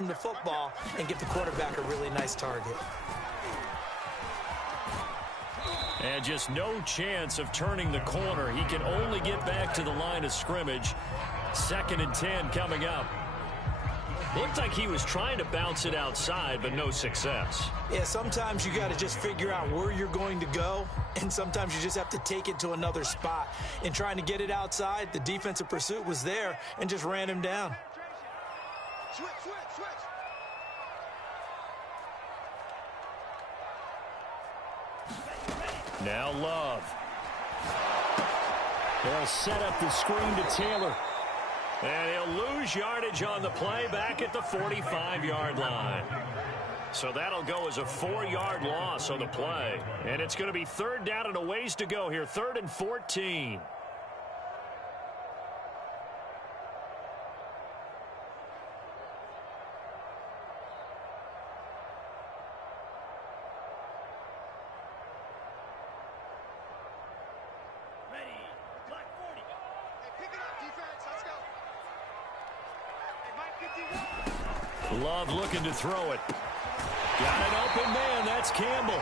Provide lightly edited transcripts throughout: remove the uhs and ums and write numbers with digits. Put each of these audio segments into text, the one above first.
from the football and give the quarterback a really nice target. And just no chance of turning the corner. He can only get back to the line of scrimmage. 2nd and 10 coming up. Looked like he was trying to bounce it outside, but no success. Yeah, sometimes you got to just figure out where you're going to go, and sometimes you just have to take it to another spot. In trying to get it outside, the defensive pursuit was there and just ran him down. Switch. Now Love. They'll set up the screen to Taylor. And he'll lose yardage on the play back at the 45-yard line. So that'll go as a 4-yard loss on the play. And it's going to be 3rd down and a ways to go here. 3rd and 14. Love looking to throw it. Got an open man. That's Campbell.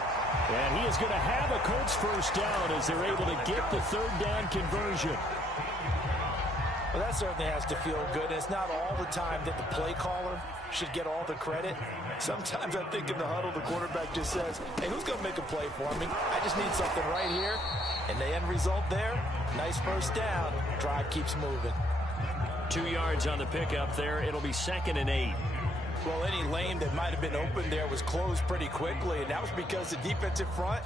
And he is going to have a Colts first down as they're able to get the 3rd down conversion. Well, that certainly has to feel good. It's not all the time that the play caller should get all the credit. Sometimes I think in the huddle, the quarterback just says, hey, who's going to make a play for me? I just need something right here. And the end result there, nice first down. Drive keeps moving. 2 yards on the pickup there. It'll be 2nd and 8. Well, any lane that might have been open there was closed pretty quickly, and that was because the defensive front,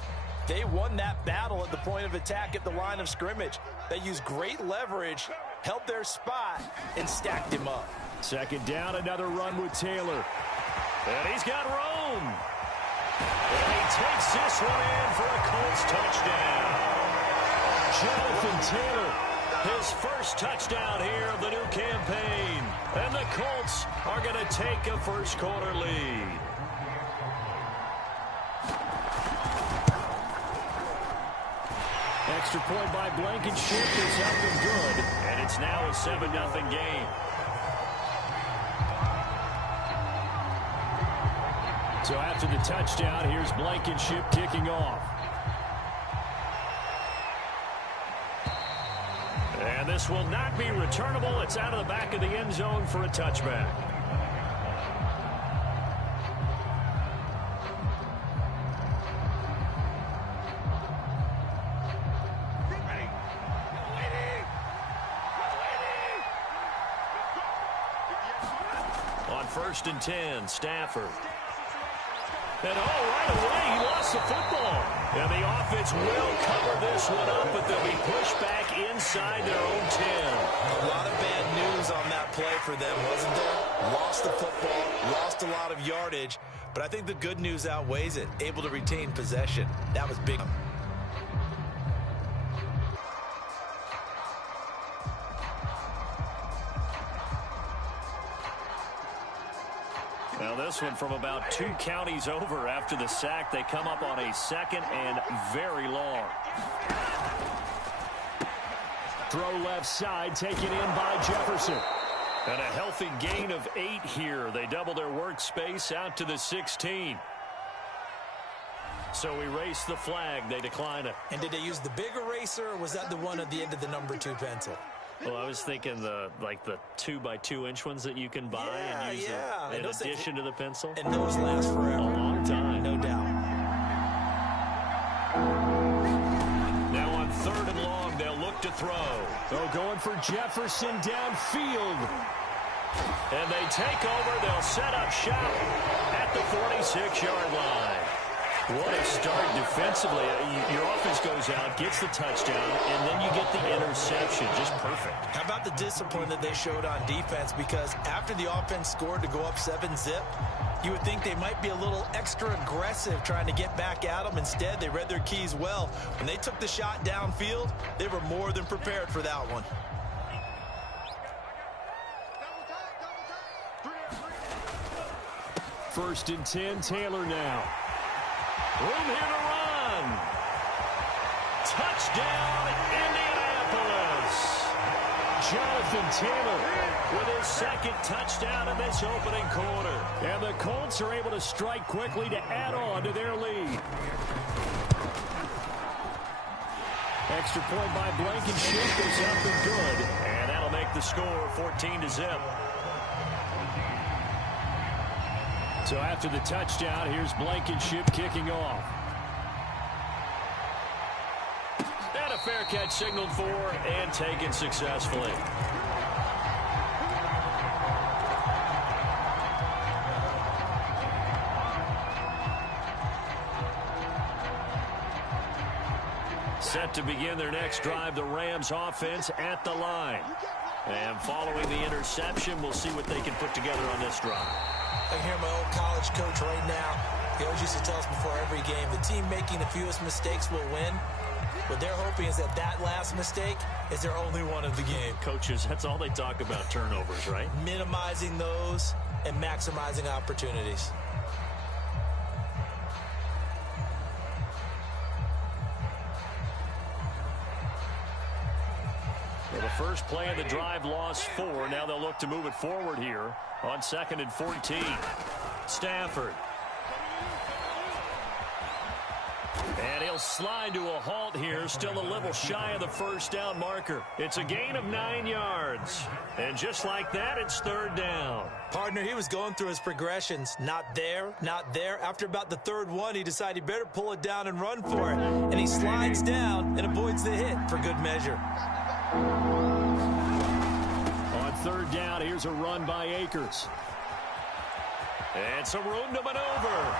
they won that battle at the point of attack at the line of scrimmage. They used great leverage, held their spot, and stacked him up. 2nd down, another run with Taylor. And he's got room. And he takes this one in for a Colts touchdown. Jonathan Taylor, his first touchdown here of the new campaign. And the Colts are going to take a first quarter lead. Extra point by Blankenship is up and good. And it's now a 7-0 game. So after the touchdown, here's Blankenship kicking off. And this will not be returnable. It's out of the back of the end zone for a touchback. On 1st and 10, Stafford. And right away, he lost the football. And the offense will cover this one up, but they'll be pushed back inside their own 10. A lot of bad news on that play for them, wasn't there? Lost the football, lost a lot of yardage, but I think the good news outweighs it. Able to retain possession. That was big. Now this one from about 2 counties over after the sack. They come up on a 2nd and very long. Throw left side, taken in by Jefferson. And a healthy gain of 8 here. They double their workspace out to the 16. So erase the flag. They decline it. And did they use the big eraser, or was that the one at the end of the number 2 pencil? Well, I was thinking the 2x2-inch ones that you can buy and use in addition to the pencil. And those last forever. A long time. No doubt. Now on 3rd and long, they'll look to throw. They're going for Jefferson downfield. And they take over. They'll set up shop at the 46-yard line. What a start defensively. Your offense goes out, gets the touchdown, and then you get the interception. Just perfect. How about the discipline that they showed on defense? Because after the offense scored to go up 7-zip, you would think they might be a little extra aggressive trying to get back at them. Instead, they read their keys well. When they took the shot downfield, they were more than prepared for that one. First and 10, Taylor now. Room here to run. Touchdown, Indianapolis. Jonathan Taylor with his 2nd touchdown in this opening quarter. And the Colts are able to strike quickly to add on to their lead. Extra point by Blankenship is up and good. And that'll make the score 14-0. So after the touchdown, here's Blankenship kicking off. And a fair catch signaled for and taken successfully. Set to begin their next drive, the Rams offense at the line. And following the interception, we'll see what they can put together on this drive. I hear my old college coach right now. He always used to tell us before every game, the team making the fewest mistakes will win. What they're hoping is that that last mistake is their only one of the game. Coaches, that's all they talk about, turnovers, right? Minimizing those and maximizing opportunities. Well, the first play of the drive lost 4. Now they'll look to move it forward here on 2nd and 14. Stafford. And he'll slide to a halt here, still a little shy of the first down marker. It's a gain of 9 yards. And just like that, it's 3rd down. Partner, he was going through his progressions. Not there, not there. After about the 3rd one, he decided he better pull it down and run for it. And he slides down and avoids the hit for good measure. On 3rd down, here's a run by Akers. And some room to maneuver.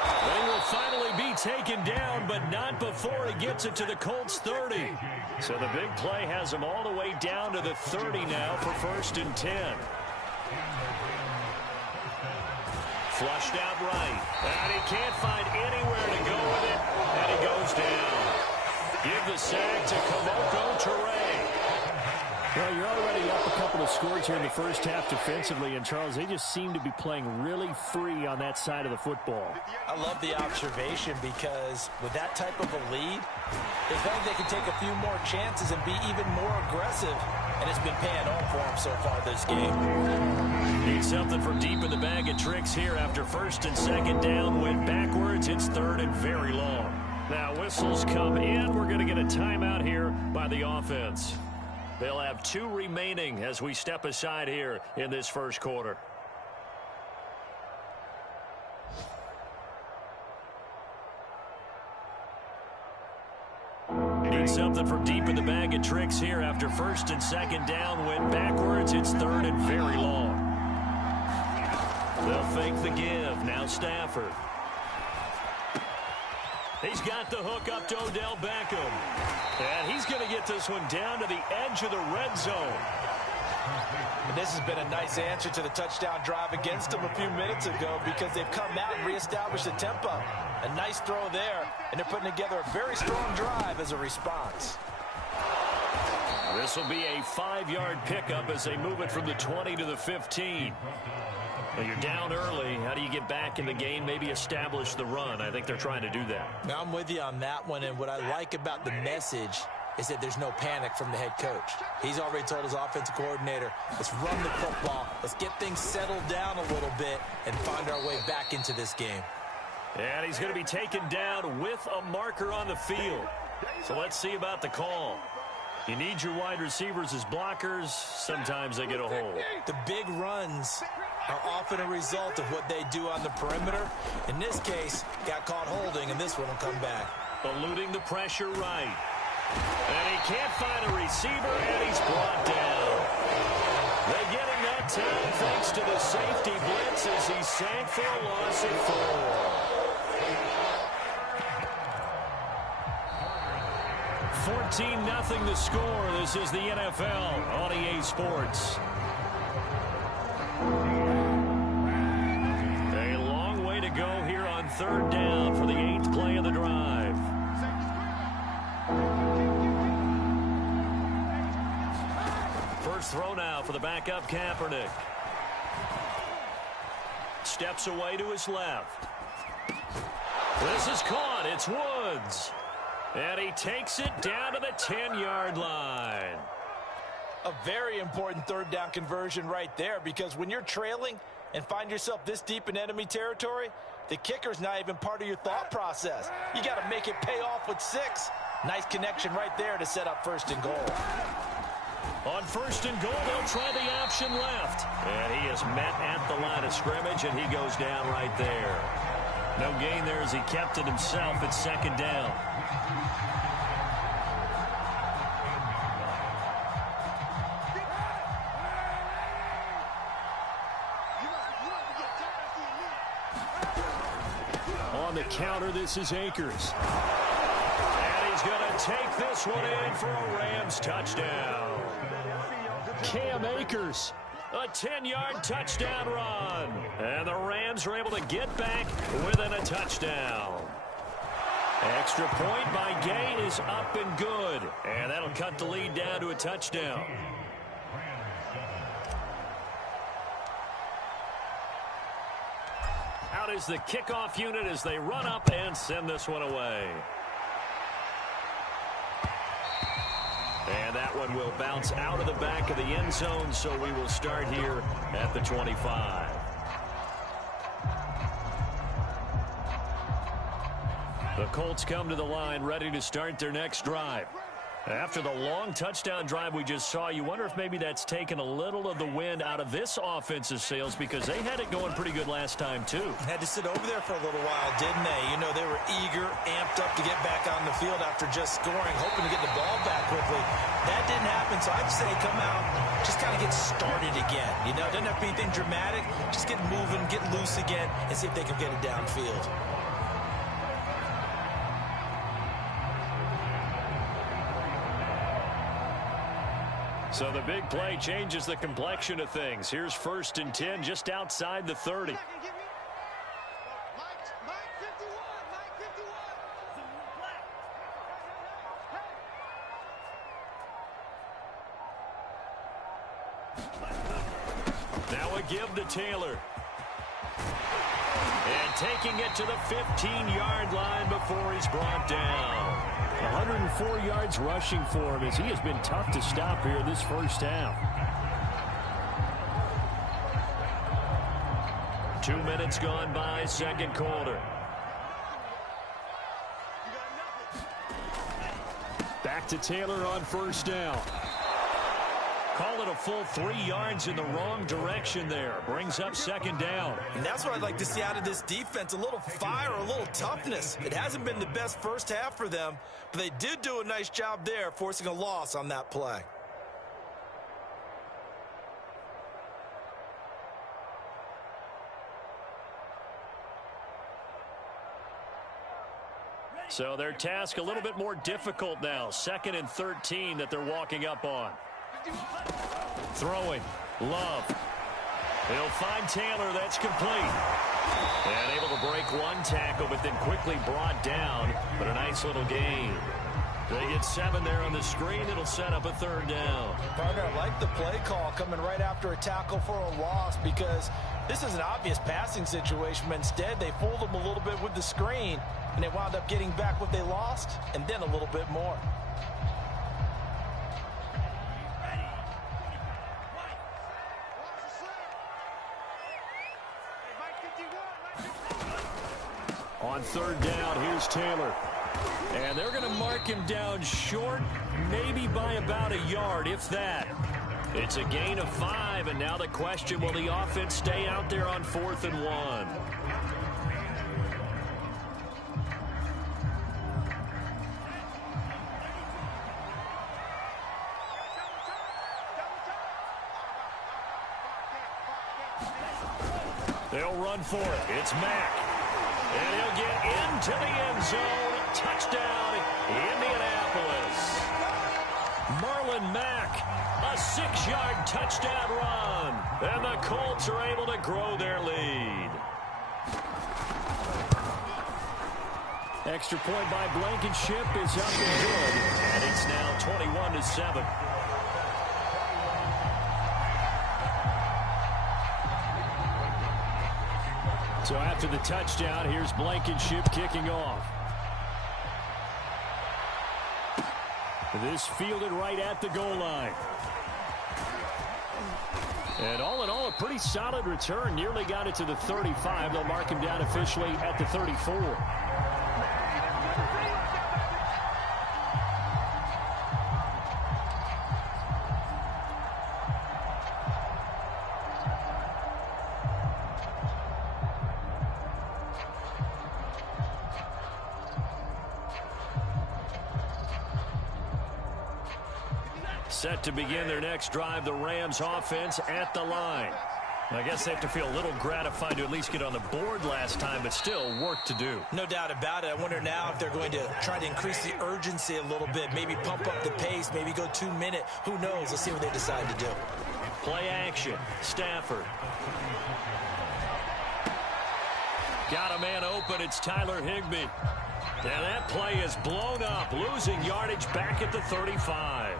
They will finally be taken down, but not before he gets it to the Colts 30. So the big play has him all the way down to the 30 now for 1st and 10. Flushed out right. And he can't find anywhere to go with it, and he goes down. Give the sack to Kamoko Toure. Well, you're already up a couple of scores here in the first half defensively, and Charles, they just seem to be playing really free on that side of the football. I love the observation because with that type of a lead, they think they can take a few more chances and be even more aggressive, and it's been paying off for them so far this game. Need something from deep in the bag of tricks here after 1st and 2nd down. Went backwards. It's 3rd and very long. Now whistles come in. We're going to get a timeout here by the offense. They'll have 2 remaining as we step aside here in this first quarter. Need something from deep in the bag of tricks here after 1st and 2nd down. Went backwards. It's 3rd and very long. They'll fake the give. Now Stafford. He's got the hook up to Odell Beckham. And he's going to get this one down to the edge of the red zone. And this has been a nice answer to the touchdown drive against them a few minutes ago because they've come out and reestablished the tempo. A nice throw there, and they're putting together a very strong drive as a response. This will be a 5-yard pickup as they move it from the 20 to the 15. Well, you're down early. How do you get back in the game, maybe establish the run? I think they're trying to do that. Now, I'm with you on that one, and what I like about the message is that there's no panic from the head coach. He's already told his offensive coordinator, let's run the football, let's get things settled down a little bit and find our way back into this game. And he's going to be taken down with a marker on the field. So let's see about the call. You need your wide receivers as blockers. Sometimes they get a hold. The big runs are often a result of what they do on the perimeter. In this case, got caught holding, and this one will come back. Eluding the pressure right. And he can't find a receiver, and he's brought down. They get him that time thanks to the safety blitz as he sank for a loss of 4. 14-0 the score. This is the NFL on EA Sports. A long way to go here on 3rd down for the 8th play of the drive. First throw now for the backup Kaepernick. Steps away to his left. This is caught. It's Woods. And he takes it down to the 10-yard line. A very important 3rd down conversion right there because when you're trailing, and find yourself this deep in enemy territory, the kicker's not even part of your thought process. You got to make it pay off with 6. Nice connection right there to set up 1st and goal. On 1st and goal, they'll try the option left. And he is met at the line of scrimmage, and he goes down right there. No gain there as he kept it himself at 2nd down. On the counter, this is Akers. And he's going to take this one in for a Rams touchdown. Cam Akers, a 10-yard touchdown run. And the Rams are able to get back within a touchdown. Extra point by Gay is up and good. And that'll cut the lead down to a touchdown. Out is the kickoff unit as they run up and send this one away. And that one will bounce out of the back of the end zone, so we will start here at the 25. The Colts come to the line ready to start their next drive. After the long touchdown drive we just saw, you wonder if maybe that's taken a little of the wind out of this offensive sails, because they had it going pretty good last time too. Had to sit over there for a little while, didn't they? You know, they were eager, amped up to get back on the field after just scoring, hoping to get the ball back quickly. That didn't happen, so I'd say come out, just kind of get started again. You know, it doesn't have to be anything dramatic. Just get moving, get loose again, and see if they can get it downfield. So the big play changes the complexion of things. Here's 1st and 10 just outside the 30. Now a give to Taylor. And taking it to the 15-yard line before he's brought down. 104 yards rushing for him as he has been tough to stop here this first half. 2 minutes gone by, 2nd quarter. Back to Taylor on 1st down. Call it a full 3 yards in the wrong direction there. Brings up 2nd down. And that's what I'd like to see out of this defense, a little fire, a little toughness. It hasn't been the best first half for them, but they did do a nice job there, forcing a loss on that play. So their task a little bit more difficult now. 2nd and 13 that they're walking up on. Throwing. Love. He'll find Taylor. That's complete. And able to break one tackle, but then quickly brought down. But a nice little gain. They get 7 there on the screen. It'll set up a 3rd down. Partner, I like the play call coming right after a tackle for a loss, because this is an obvious passing situation, but instead they fooled them a little bit with the screen, and they wound up getting back what they lost, and then a little bit more. On 3rd down, here's Taylor. And they're going to mark him down short, maybe by about a yard, if that. It's a gain of 5, and now the question, will the offense stay out there on 4th and 1? They'll run for it. It's Mack. And he'll get into the end zone. Touchdown, Indianapolis. Marlon Mack, a 6-yard touchdown run. And the Colts are able to grow their lead. Extra point by Blankenship is up and good. And it's now 21-7. So after the touchdown, here's Blankenship kicking off. This fielded right at the goal line. And all in all, a pretty solid return. Nearly got it to the 35. They'll mark him down officially at the 34. Set to begin their next drive, the Rams offense at the line. I guess they have to feel a little gratified to at least get on the board last time, but still work to do. No doubt about it. I wonder now if they're going to try to increase the urgency a little bit, maybe pump up the pace, maybe go 2 minute. Who knows? Let's see what they decide to do. Play action. Stafford. Got a man open. It's Tyler Higbee. And that play is blown up, losing yardage back at the 35.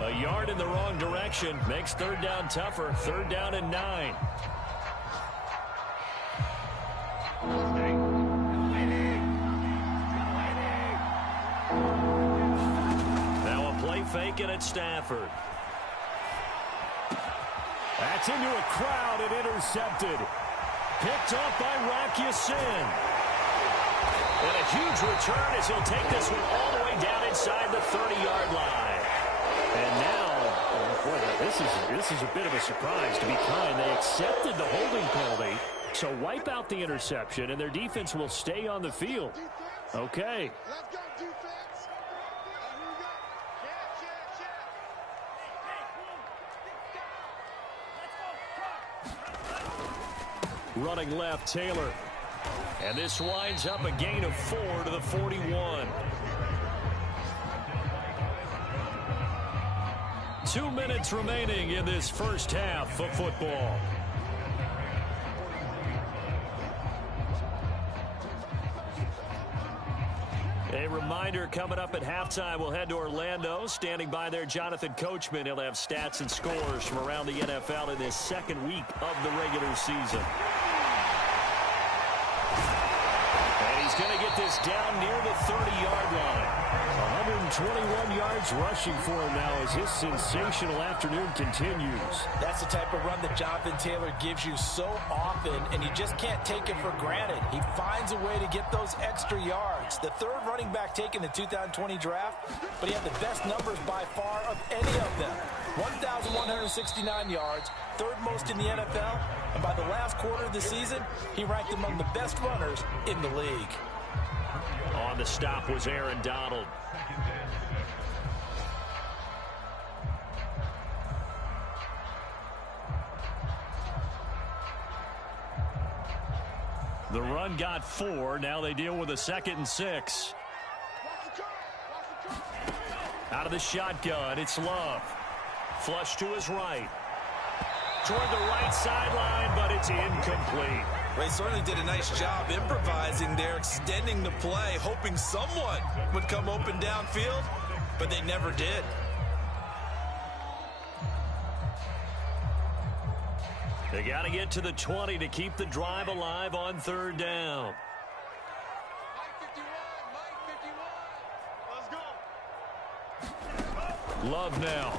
A yard in the wrong direction makes third down tougher. Third down and 9. Now a play fake and it's Stafford. That's into a crowd and intercepted. Picked off by Rocky Sin. And a huge return as he'll take this one all the way down inside the 30-yard line. And now, boy, this is a bit of a surprise, to be kind. They accepted the holding penalty, so wipe out the interception, and their defense will stay on the field. Okay. Let's go, defense. Here we go. Check. Running left, Taylor. And this winds up a gain of 4 to the 41. 2 minutes remaining in this first half of football. A reminder, coming up at halftime, we'll head to Orlando. Standing by there, Jonathan Coachman. He'll have stats and scores from around the NFL in this second week of the regular season. And he's going to get this down near the 30-yard line. 121 yards rushing for him now as his sensational afternoon continues. That's the type of run that Jonathan Taylor gives you so often, and you just can't take it for granted. He finds a way to get those extra yards. The third running back taken in the 2020 draft, but he had the best numbers by far of any of them. 1,169 yards, third most in the NFL, and by the last quarter of the season, he ranked among the best runners in the league. On the stop was Aaron Donald. The run got 4. Now they deal with a 2nd and 6. Out of the shotgun, it's Love. Flush to his right. Toward the right sideline, but it's incomplete. They certainly did a nice job improvising there, extending the play, hoping someone would come open downfield, but they never did. They got to get to the 20 to keep the drive alive on third down. Love now.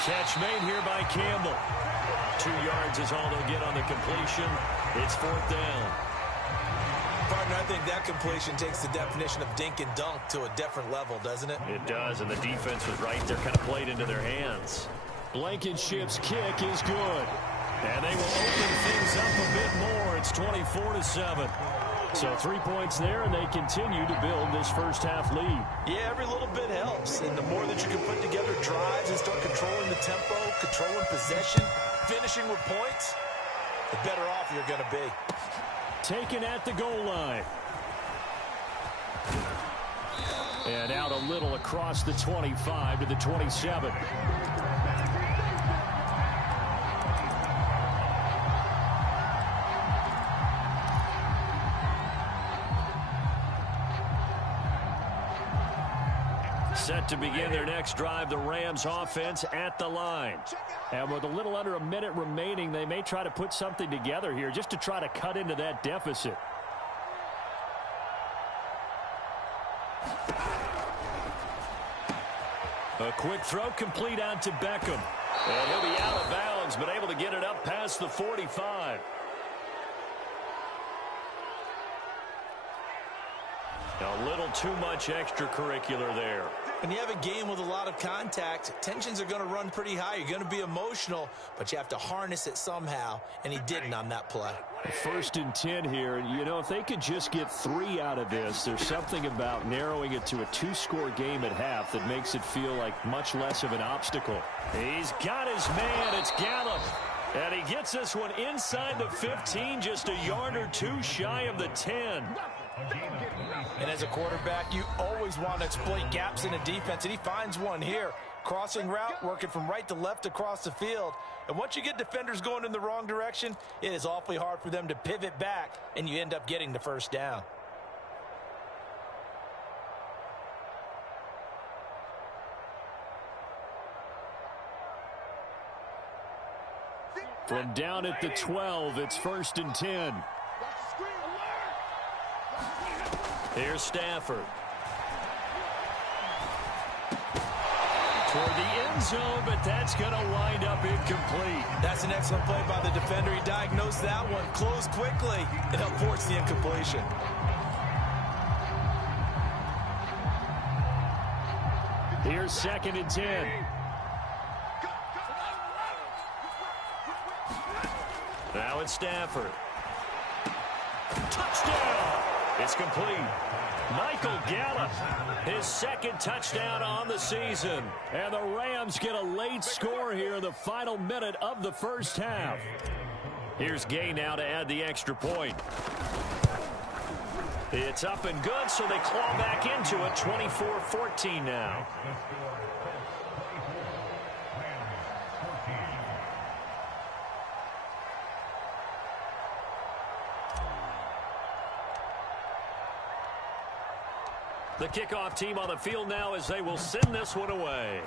Catch made here by Campbell. 2 yards is all they'll get on the completion. It's fourth down. Partner, I think that completion takes the definition of dink and dunk to a different level, doesn't it? It does, and the defense was right there, kind of played into their hands. Blankenship's kick is good. And they will open things up a bit more. It's 24-7. So 3 points there, and they continue to build this first half lead. Yeah, every little bit helps. And the more that you can put together drives and start controlling the tempo, controlling possession, finishing with points, the better off you're going to be. Taken at the goal line. And out a little across the 25 to the 27. Set to begin their next drive, the Rams offense at the line. And with a little under a minute remaining, they may try to put something together here just to try to cut into that deficit. A quick throw complete out to Beckham. And he'll be out of bounds, but able to get it up past the 45. A little too much extracurricular there. When you have a game with a lot of contact, tensions are going to run pretty high. You're going to be emotional, but you have to harness it somehow, and he didn't on that play. 1st and 10 here. You know, if they could just get 3 out of this, there's something about narrowing it to a 2-score game at half that makes it feel like much less of an obstacle. He's got his man. It's Gallup. And he gets this one inside the 15, just a yard or 2 shy of the 10. And as a quarterback, you always want to exploit gaps in a defense, and he finds one here. Crossing route, working from right to left across the field. And once you get defenders going in the wrong direction, it is awfully hard for them to pivot back, and you end up getting the first down. From down at the 12, it's 1st and 10. Here's Stafford. Toward the end zone, but that's going to wind up incomplete. That's an excellent play by the defender. He diagnosed that one, closed quickly, and helped force the incompletion. Here's 2nd and 10. Now it's Stafford. Touchdown! It's complete. Michael Gallup, his 2nd touchdown on the season. And the Rams get a late score here in the final minute of the first half. Here's Gay now to add the extra point. It's up and good, so they claw back into it. 24-14 now. The kickoff team on the field now as they will send this one away.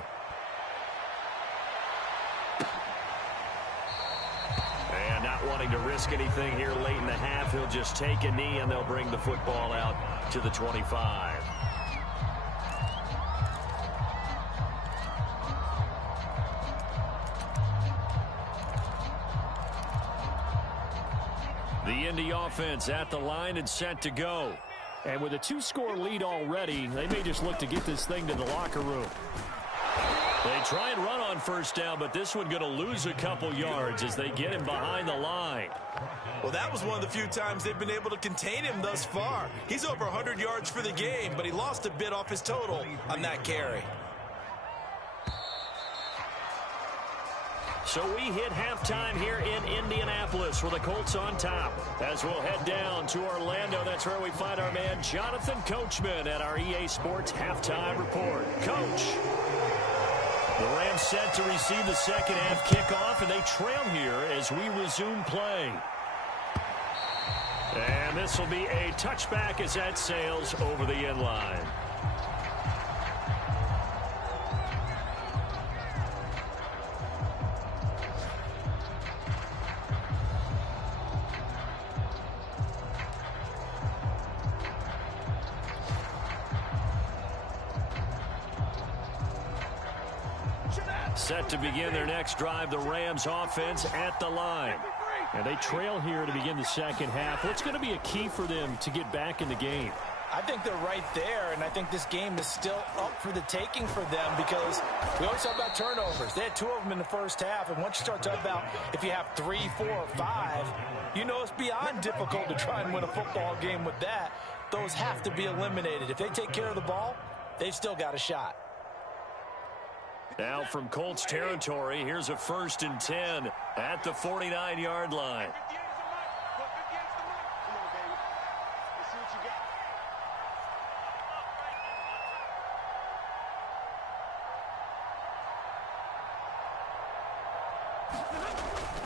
And not wanting to risk anything here late in the half, he'll just take a knee and they'll bring the football out to the 25. The Indy offense at the line and set to go. And with a 2-score lead already, they may just look to get this thing to the locker room. They try and run on first down, but this one going to lose a couple yards as they get him behind the line. Well, that was one of the few times they've been able to contain him thus far. He's over 100 yards for the game, but he lost a bit off his total on that carry. So we hit halftime here in Indianapolis with the Colts on top. As we'll head down to Orlando, that's where we find our man Jonathan Coachman at our EA Sports Halftime Report. Coach. The Rams set to receive the second half kickoff, and they trail here as we resume play. And this will be a touchback as that sails over the end line. Set to begin their next drive, the Rams offense at the line. And they trail here to begin the second half. What's going to be a key for them to get back in the game? I think they're right there, and I think this game is still up for the taking for them because we always talk about turnovers. They had 2 of them in the first half, and once you start talking about if you have 3, 4, or 5, you know it's beyond difficult to try and win a football game with that. Those have to be eliminated. If they take care of the ball, they've still got a shot. Now from Colts territory, here's a 1st and 10 at the 49-yard line.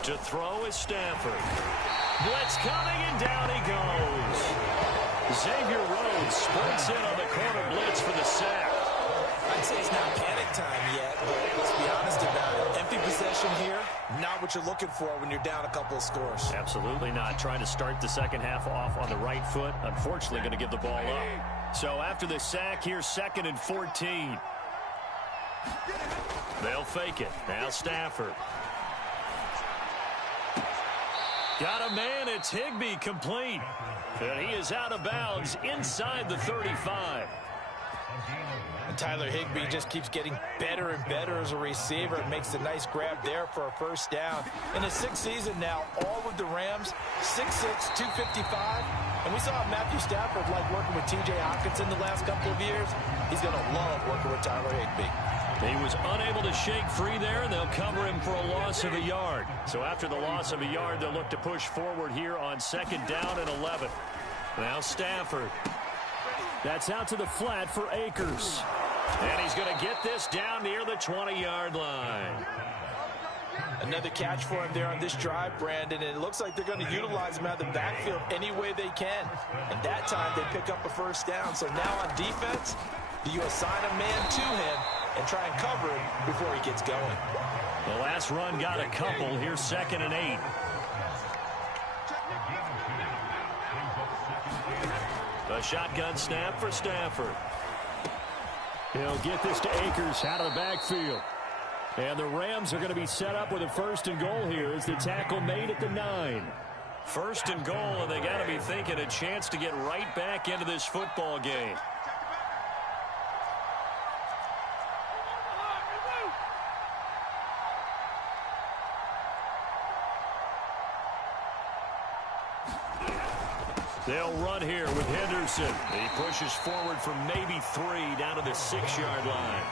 To throw is Stafford. Blitz coming, and down he goes. Xavier Rhodes sprints in on the corner blitz for the sack. I'd say it's not panic time yet, but let's be honest about it. Empty possession here, not what you're looking for when you're down a couple of scores. Absolutely not. Trying to start the second half off on the right foot. Unfortunately, going to give the ball up. So after the sack, here's 2nd and 14. They'll fake it. Now Stafford. Got a man. It's Higbee, complete. And he is out of bounds inside the 35. And Tyler Higbee just keeps getting better and better as a receiver. Makes a nice grab there for a first down. In his sixth season now, all with the Rams, 6'6", 255. And we saw Matthew Stafford like working with T.J. Hockenson the last couple of years. He's going to love working with Tyler Higbee. He was unable to shake free there, and they'll cover him for a loss of a yard. So after the loss of a yard, they'll look to push forward here on 2nd down and 11. Now Stafford. That's out to the flat for Akers. And he's going to get this down near the 20-yard line. Another catch for him there on this drive, Brandon, and it looks like they're going to utilize him out of the backfield any way they can. And that time they pick up a first down. So now on defense, you assign a man to him and try and cover him before he gets going. The last run got a couple. Here's 2nd and 8. A shotgun snap for Stafford. He'll get this to Akers out of the backfield. And the Rams are going to be set up with a 1st and goal here as the tackle made at the 9. 1st and goal, and they got to be thinking a chance to get right back into this football game. They'll run here with Henderson. He pushes forward from maybe 3 down to the 6-yard line.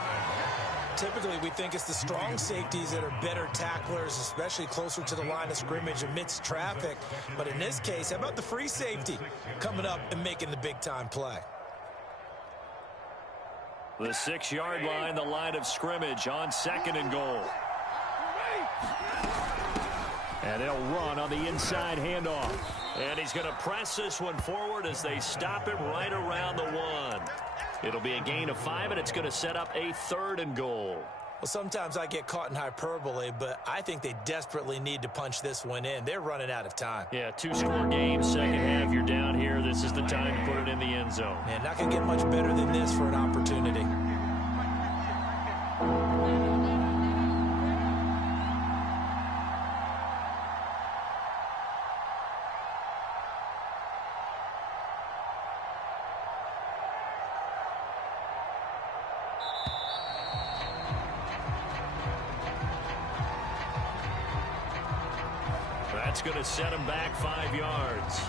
Typically, we think it's the strong safeties that are better tacklers, especially closer to the line of scrimmage amidst traffic. But in this case, how about the free safety coming up and making the big-time play? The 6-yard line, the line of scrimmage on 2nd and goal. And they'll run on the inside handoff. And he's going to press this one forward as they stop him right around the 1. It'll be a gain of 5, and it's going to set up a 3rd and goal. Well, sometimes I get caught in hyperbole, but I think they desperately need to punch this one in. They're running out of time. Yeah, 2-score game, second half, you're down here. This is the time to put it in the end zone. Man, not going to get much better than this for an opportunity. That's going to set him back 5 yards.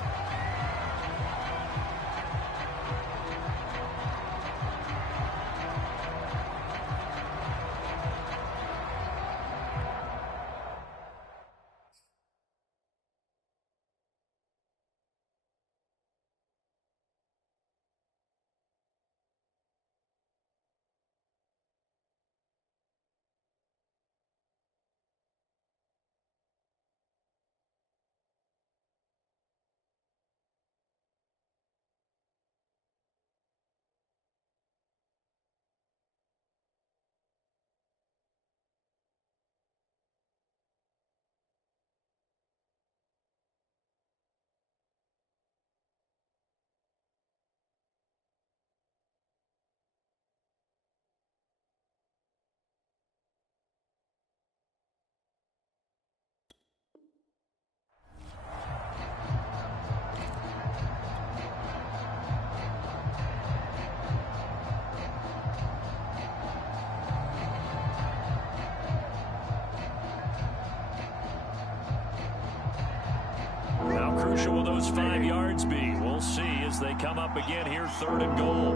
How crucial will those 5 yards be? We'll see as they come up again here, 3rd and goal.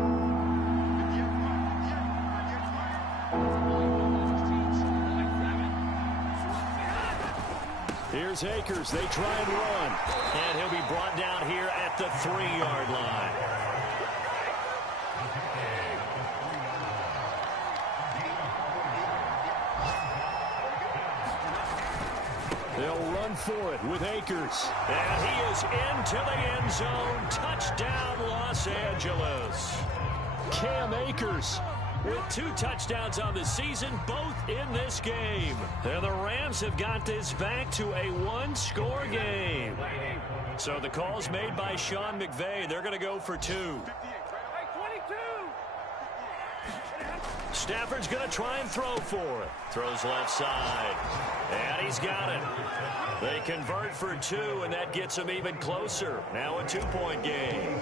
Here's Akers. They try and run. And he'll be brought down here at the 3-yard line. They'll run for it with Akers. And he is into the end zone. Touchdown, Los Angeles. Cam Akers with 2 touchdowns on the season, both in this game. And the Rams have got this back to a 1-score game. So the call's made by Sean McVay. They're going to go for 2. Stafford's going to try and throw for it. Throws left side. And he's got it. They convert for 2, and that gets them even closer. Now a 2-point game.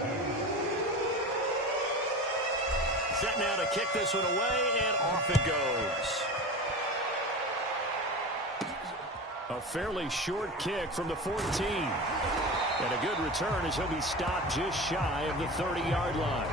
Set now to kick this one away, and off it goes. A fairly short kick from the 14. And a good return as he'll be stopped just shy of the 30-yard line.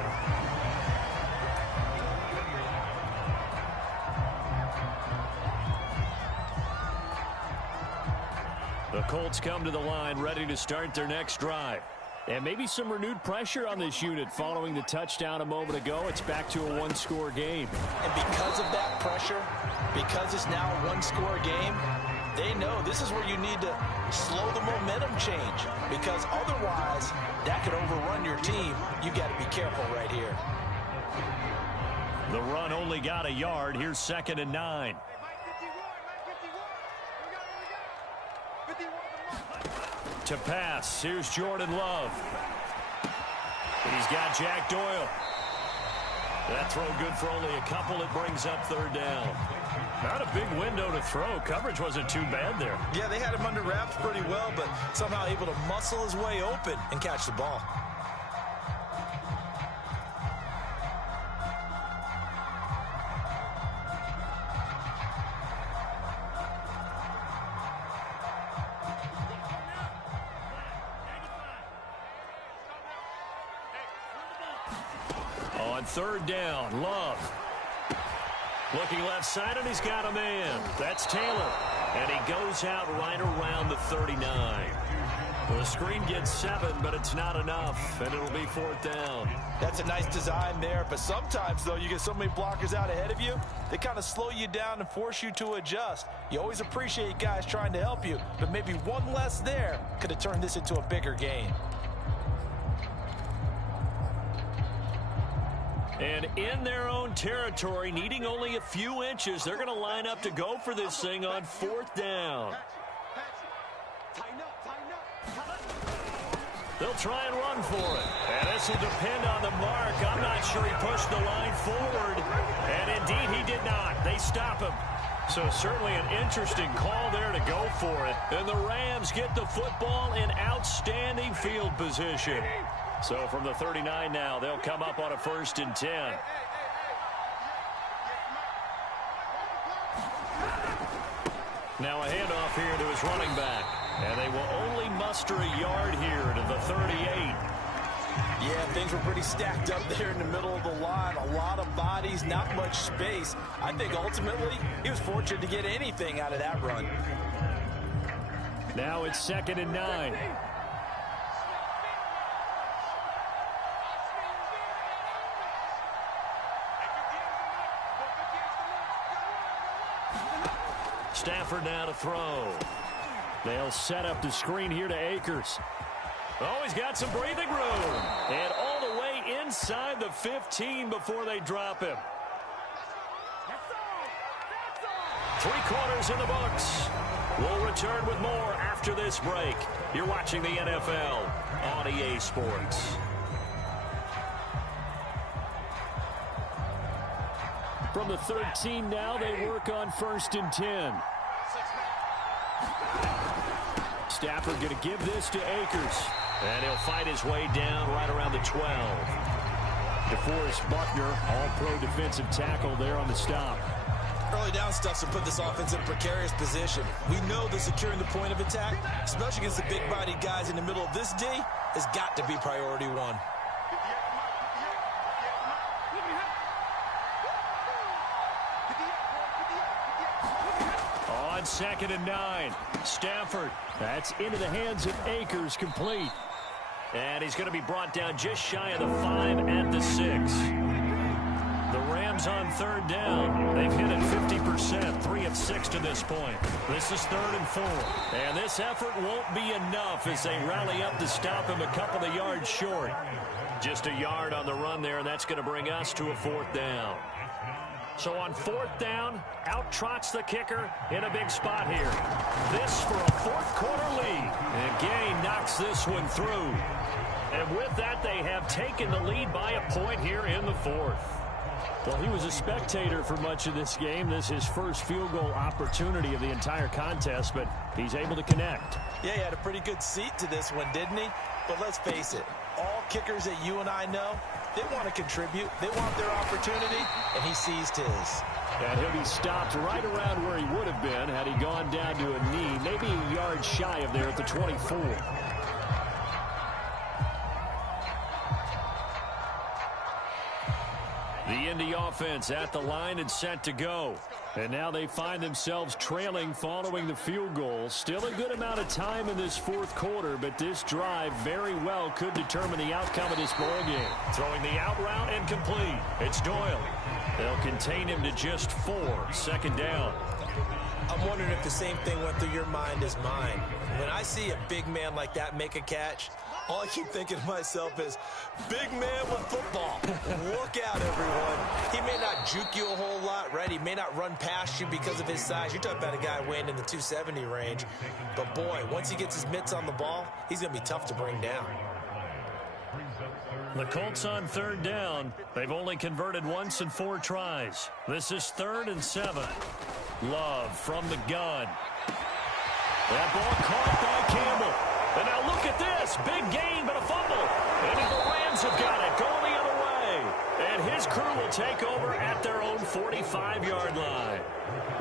The Colts come to the line ready to start their next drive. And maybe some renewed pressure on this unit following the touchdown a moment ago. It's back to a one-score game. And because of that pressure, because it's now a one-score game, they know this is where you need to slow the momentum change, because otherwise that could overrun your team. You got to be careful right here. The run only got a yard. Here's 2nd and 9. To pass, here's Jordan Love. And he's got Jack Doyle. That throw good for only a couple. It brings up 3rd down. Not a big window to throw. Coverage wasn't too bad there. Yeah, they had him under wraps pretty well, but somehow able to muscle his way open and catch the ball. On 3rd down, Love. Looking left side, and he's got a man. That's Taylor. And he goes out right around the 39. The screen gets 7, but it's not enough, and it'll be 4th down. That's a nice design there, but sometimes, though, you get so many blockers out ahead of you, they kind of slow you down and force you to adjust. You always appreciate guys trying to help you, but maybe one less there could have turned this into a bigger game. And in their own territory, needing only a few inches, they're going to line up to go for this thing on 4th down. They'll try and run for it. And this will depend on the mark. I'm not sure he pushed the line forward. And indeed, he did not. They stop him. So certainly an interesting call there to go for it. And the Rams get the football in outstanding field position. So from the 39 now, they'll come up on a 1st and 10. Now a handoff here to his running back. And they will only muster a yard here to the 38. Yeah, things were pretty stacked up there in the middle of the line. A lot of bodies, not much space. I think ultimately he was fortunate to get anything out of that run. Now it's 2nd and 9. Stafford now to throw. They'll set up the screen here to Akers. Oh, he's got some breathing room. And all the way inside the 15 before they drop him. 3 quarters in the books. We'll return with more after this break. You're watching the NFL on EA Sports. From the 13 now, they work on 1st and 10. Stafford going to give this to Akers. And he'll fight his way down right around the 12. DeForest Buckner, all-pro defensive tackle there on the stop. Early down stuff to put this offense in a precarious position. We know that securing the point of attack, especially against the big-bodied guys in the middle of this D, has got to be priority 1. On 2nd and 9, Stafford. That's into the hands of Akers, complete. And he's going to be brought down just shy of the 5 at the 6. The Rams on 3rd down. They've hit it 50%, 3 of 6 to this point. This is 3rd and 4. And this effort won't be enough as they rally up to stop him a couple of yards short. Just a yard on the run there, and that's going to bring us to a 4th down. So on 4th down, out trots the kicker in a big spot here. This for a 4th quarter lead. And Gay knocks this one through. And with that, they have taken the lead by a point here in the 4th. Well, he was a spectator for much of this game. This is his first field goal opportunity of the entire contest, but he's able to connect. Yeah, he had a pretty good seat to this one, didn't he? But let's face it, all kickers that you and I know, they want to contribute. They want their opportunity, and he seized his. And he'll be stopped right around where he would have been had he gone down to a knee, maybe a yard shy of there at the 24. The Indy offense at the line and set to go. And now they find themselves trailing following the field goal. Still a good amount of time in this fourth quarter, but this drive very well could determine the outcome of this ball game. Throwing the out route and complete. It's Doyle. They'll contain him to just 4. Second down. I'm wondering if the same thing went through your mind as mine. When I see a big man like that make a catch, all I keep thinking to myself is, big man with football. Look out, everyone. He may not juke you a whole lot, right? He may not run past you because of his size. You're talking about a guy weighing in the 270 range. But, boy, once he gets his mitts on the ball, he's going to be tough to bring down. The Colts on third down. They've only converted once in 4 tries. This is 3rd and 7. Love from the gun. That ball caught by Campbell. And now look at this. Big gain, but a fumble. And the Rams have got it going the other way. And his crew will take over at their own 45-yard line.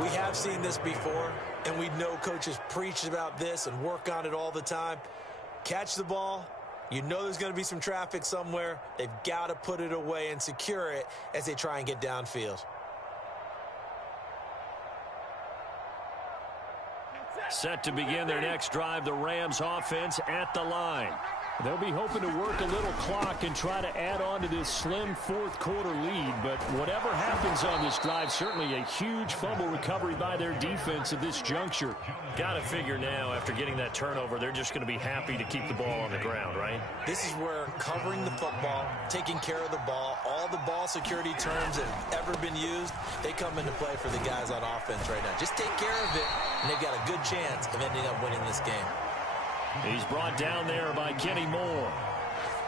We have seen this before, and we know coaches preach about this and work on it all the time. Catch the ball. You know there's going to be some traffic somewhere. They've got to put it away and secure it as they try and get downfield. Set to begin their next drive, the Rams offense at the line. They'll be hoping to work a little clock and try to add on to this slim fourth quarter lead. But whatever happens on this drive, certainly a huge fumble recovery by their defense at this juncture. Got to figure now, after getting that turnover, they're just going to be happy to keep the ball on the ground, right? This is where covering the football, taking care of the ball, all the ball security terms that have ever been used, they come into play for the guys on offense right now. Just take care of it, and they've got a good chance of ending up winning this game. He's brought down there by Kenny Moore.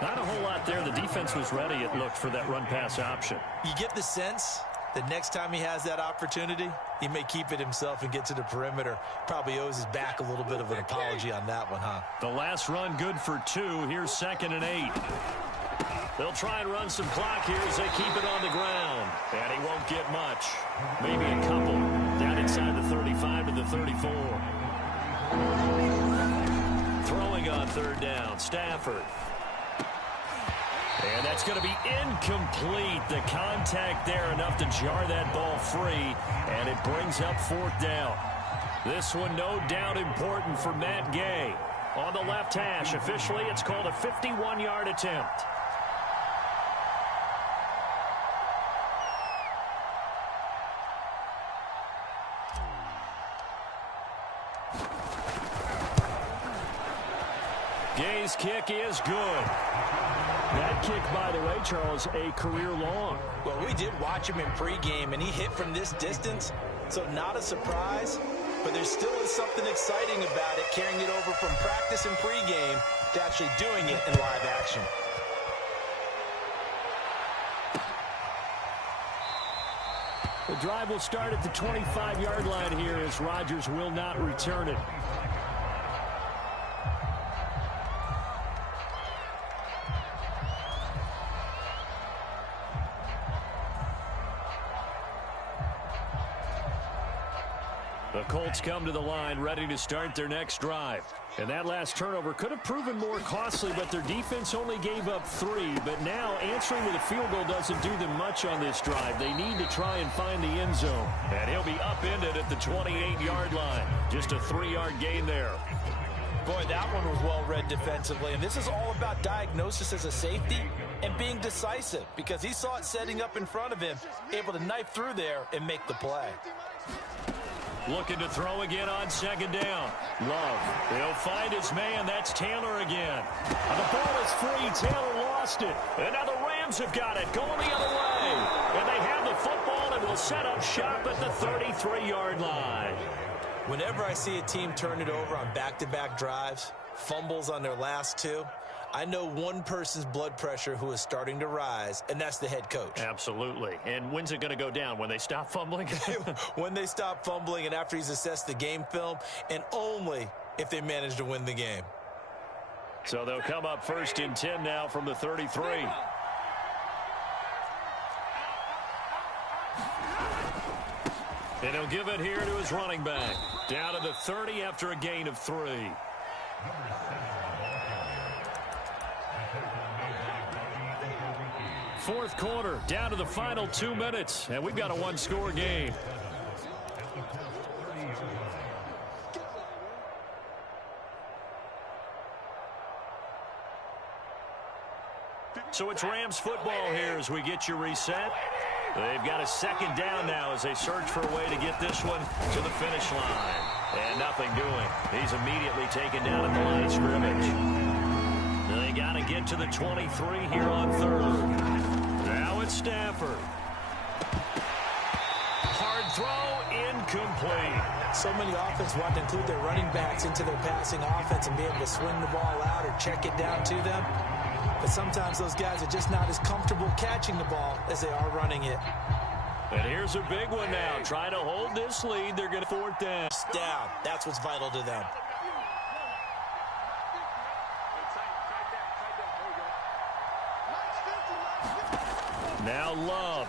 Not a whole lot there. The defense was ready, it looked, for that run-pass option. You get the sense that next time he has that opportunity, he may keep it himself and get to the perimeter. Probably owes his back a little bit of an apology on that one, huh? The last run good for 2. Here's 2nd and 8. They'll try and run some clock here as they keep it on the ground. And he won't get much. Maybe a couple. Down inside the 35 to the 34. Throwing on third down, Stafford. And that's going to be incomplete. The contact there enough to jar that ball free, and it brings up 4th down. This one no doubt important for Matt Gay. On the left hash, officially it's called a 51-yard attempt. Gay's kick is good. That kick, by the way, Charles, a career long. Well, we did watch him in pregame, and he hit from this distance, so not a surprise. But there still is something exciting about it, carrying it over from practice and pregame to actually doing it in live action. The drive will start at the 25-yard line here as Rodgers will not return it. The Colts come to the line ready to start their next drive. And that last turnover could have proven more costly, but their defense only gave up 3. But now answering with a field goal doesn't do them much on this drive. They need to try and find the end zone. And he'll be upended at the 28-yard line. Just a 3-yard gain there. Boy, that one was well read defensively. And this is all about diagnosis as a safety and being decisive, because he saw it setting up in front of him, able to knife through there and make the play. Looking to throw again on 2nd down. Love. He'll find his man. That's Taylor again. And the ball is free. Taylor lost it. And now the Rams have got it. Going the other way. And they have the football and will set up shop at the 33-yard line. Whenever I see a team turn it over on back-to-back drives, fumbles on their last 2, I know one person's blood pressure who is starting to rise, and that's the head coach. Absolutely. And when's it going to go down? When they stop fumbling? When they stop fumbling and after he's assessed the game film, and only if they manage to win the game. So they'll come up 1st and 10 now from the 33. And he'll give it here to his running back. Down to the 30 after a gain of 3. Fourth quarter, down to the final 2 minutes, and we've got a one-score game. So it's Rams football here as we get you reset. They've got a second down now as they search for a way to get this one to the finish line. And nothing doing. He's immediately taken down at the line of scrimmage. They got to get to the 23 here on 3rd. Now it's Stafford. Hard throw, incomplete. So many offenses want to include their running backs into their passing offense and be able to swing the ball out or check it down to them. But sometimes those guys are just not as comfortable catching the ball as they are running it. And here's a big one now. Trying to hold this lead. They're going to 4th down. Down. That's what's vital to them. Now Love.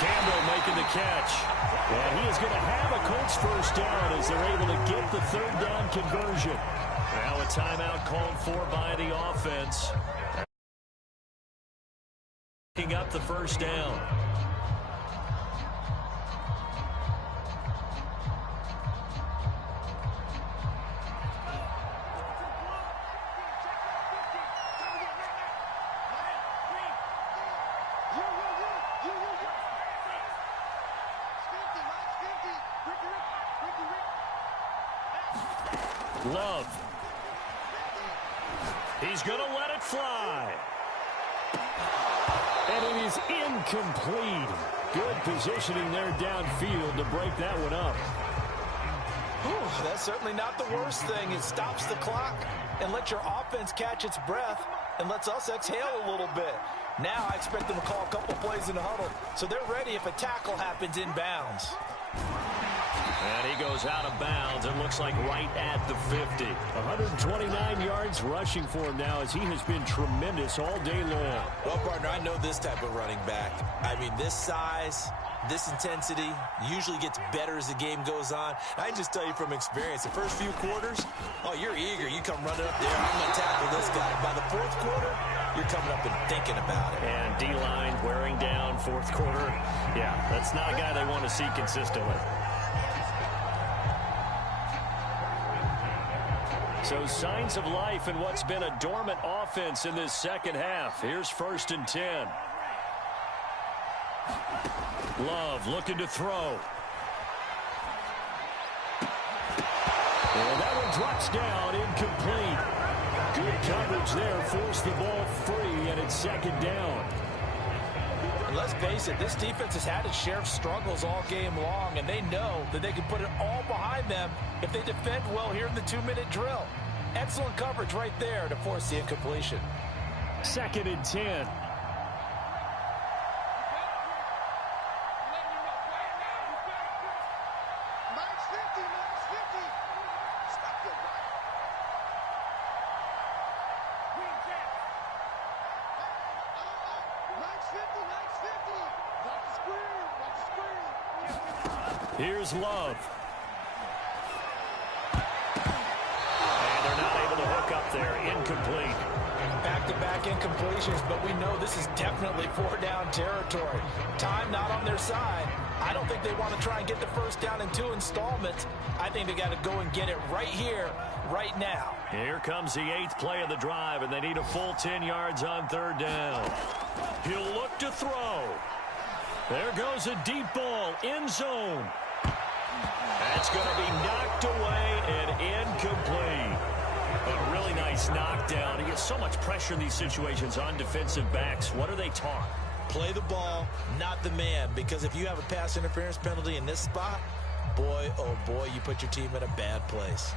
Campbell making the catch. And he is going to have a Colts first down as they're able to get the 3rd down conversion. Now a timeout called for by the offense. Picking up the first down. Love. He's going to let it fly. And it is incomplete. Good positioning there downfield to break that one up. Whew, that's certainly not the worst thing. It stops the clock and lets your offense catch its breath and lets us exhale a little bit. Now I expect them to call a couple plays in the huddle so they're ready if a tackle happens in bounds. And he goes out of bounds. It looks like right at the 50. 129 yards rushing for him now as he has been tremendous all day long. Well, partner, I know this type of running back. I mean, this size, this intensity usually gets better as the game goes on. I can just tell you from experience, the first few quarters, oh, you're eager. You come running up there. I'm going to tackle this guy. By the 4th quarter, you're coming up and thinking about it. And D-line wearing down 4th quarter. Yeah, that's not a guy they want to see consistently. So signs of life in what's been a dormant offense in this second half. Here's 1st and 10. Love looking to throw. And that one drops down, incomplete. Good coverage there, forced the ball free, and it's 2nd down. And let's face it, this defense has had its share of struggles all game long, and they know that they can put it all behind them if they defend well here in the 2-minute drill. Excellent coverage right there to force the incompletion. 2nd and 10. Here's Love. And they're not able to hook up there. Incomplete. Back-to-back incompletions, but we know this is definitely 4-down territory. Time not on their side. I don't think they want to try and get the first down in 2 installments. I think they got to go and get it right here, right now. Here comes the 8th play of the drive, and they need a full 10 yards on 3rd down. He'll look to throw. There goes a deep ball, end zone. That's going to be knocked away and incomplete. A really nice knockdown. He gets so much pressure in these situations on defensive backs. What are they taught? Play the ball, not the man, because if you have a pass interference penalty in this spot, boy, oh boy, you put your team in a bad place.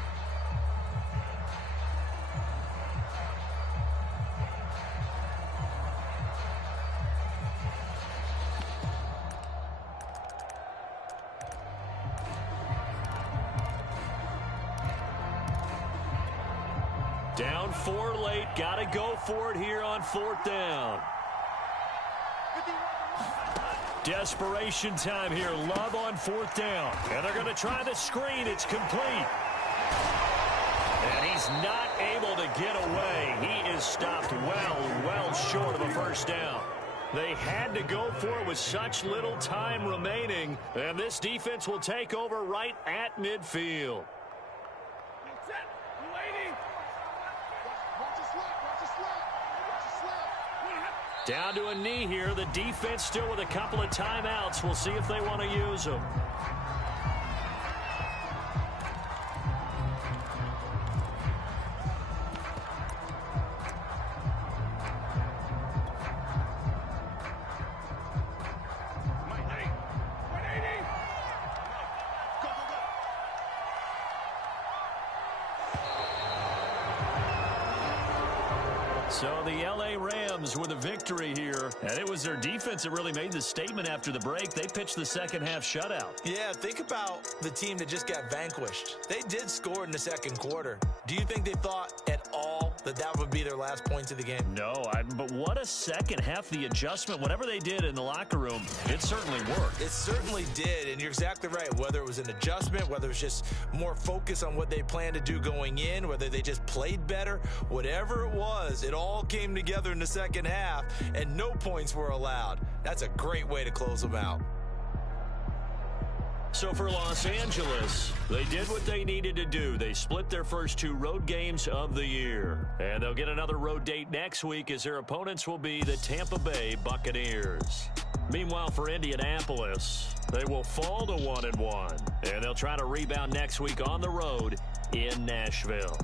Down 4 late. Got to go for it here on 4th down. Desperation time here. Love on 4th down. And they're going to try the screen. It's complete. And he's not able to get away. He is stopped well short of a first down. They had to go for it with such little time remaining. And this defense will take over right at midfield. Down to a knee here. The defense still with a couple of timeouts. We'll see if they want to use them. So the L.A. Rams with a victory here, and it was their defense that really made the statement after the break. They pitched the second-half shutout. Yeah, think about the team that just got vanquished. They did score in the second quarter. Do you think they thought at all that that would be their last points of the game? No, but what a second half. The adjustment, whatever they did in the locker room, it certainly worked. It certainly did, and you're exactly right. Whether it was an adjustment, whether it was just more focus on what they planned to do going in, whether they just played better, whatever it was, it all came together in the second half, and no points were allowed. That's a great way to close them out. So for Los Angeles, they did what they needed to do. They split their first 2 road games of the year. And they'll get another road date next week as their opponents will be the Tampa Bay Buccaneers. Meanwhile, for Indianapolis, they will fall to 1-1. And they'll try to rebound next week on the road in Nashville.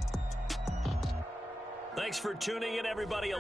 Thanks for tuning in, everybody.